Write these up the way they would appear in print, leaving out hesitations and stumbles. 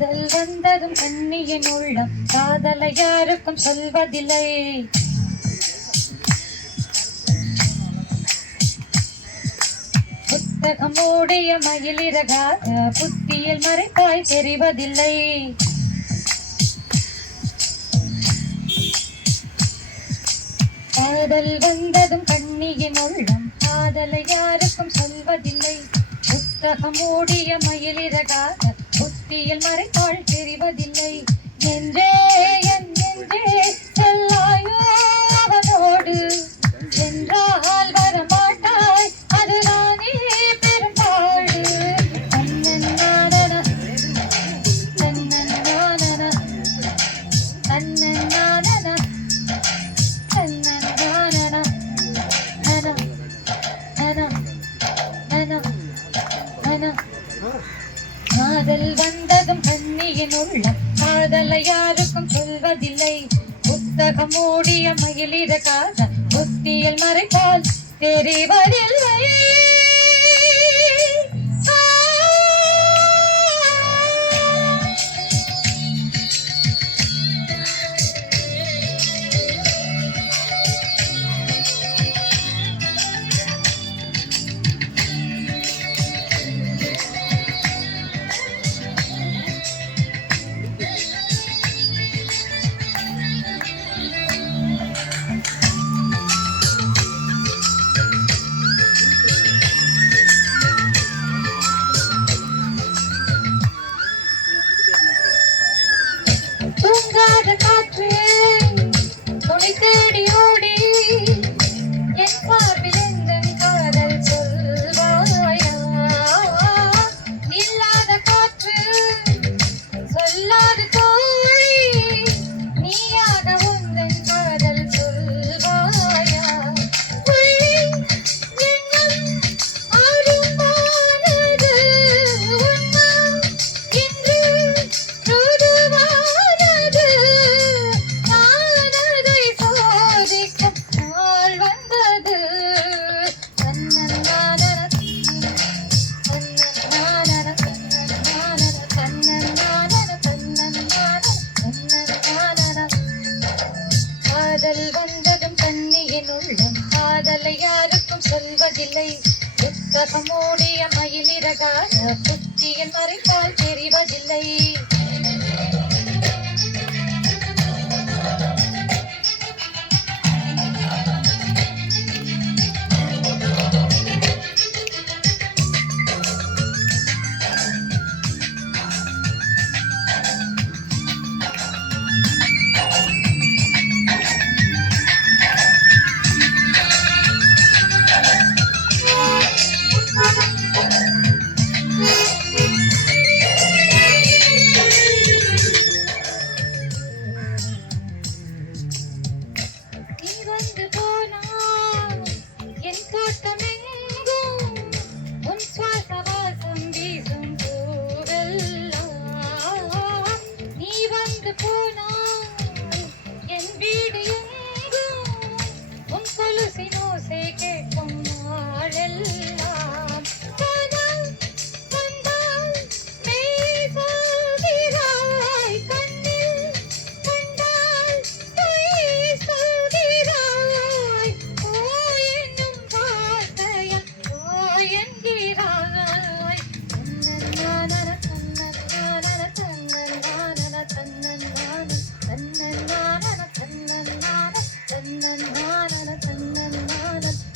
காதல் வந்ததும் கண்ணியின் உள்ளம் காதலை யாருக்கும் சொல்வதில்லை. புத்தகம் மூடிய மயிலிறகாக புத்தியில் மறைப்பாய் தெரிவதில்லை. காதல் வந்ததும் கண்ணியின் உள்ளம் காதலை யாருக்கும் சொல்வதில்லை. புத்தகம் மூடிய மயிலிறகாக புத்தியில் மறைப்பாள் தெரிவதில்லை. நெஞ்சே என் நெஞ்சே செல்லாயோ அவனோடு சென்றால் வரமாட்டாய் அதுதானே பெரும்பாடு. தன்னன் நானன தன்னன் நானன தன்னன் நானன தன்னன் நானன நன நன நன நன. காதல் வந்ததும் கண்ணியின் உள்ளம் காதலை யாருக்கும் சொல்வதில்லை. புத்தகம் மூடிய மயிலிறகாக புத்தியில் மறைப்பால் தெரிவதில்லை. தூங்காத காற்று துணை தேடி ஓடி என் சார்பில் எந்தன் காதல் சொல்வாயா. இல்லாத காற்று சொல்லாத தோழி நீயாக உந்தன் காதல் சொல்வாயா. எண்ணம் ஆடுமானது உன்னம் இன்று காதல் வந்ததும் கண்ணியின் உள்ளம் காதலை யாருக்கும் சொல்வதில்லை. புத்தகம் மூடிய மயிலிறகாக புத்தியில் மறைப்பால் தெரிவதில்லை.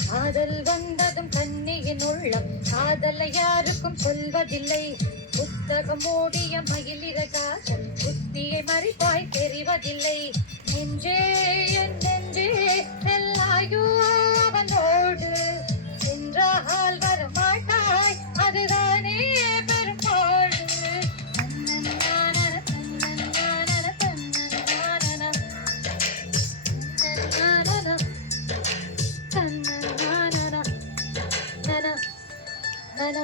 காதல் வந்ததும் கண்ணியின் உள்ளம் காதலை யாருக்கும் சொல்வதில்லை. புத்தகம் மூடிய மயிலிறகாக புத்தியை மறைப்பாய் தெரிவதில்லை. நெஞ்சே என் நெஞ்சே செல்லாயோ அவனோடு சென்றால் வரமாட்டாய் அதுதானே பெரும்பாடு. தன்னன் நானன தன்னன் நானன தன்னன் நானன தன்னன் நானன நன நன.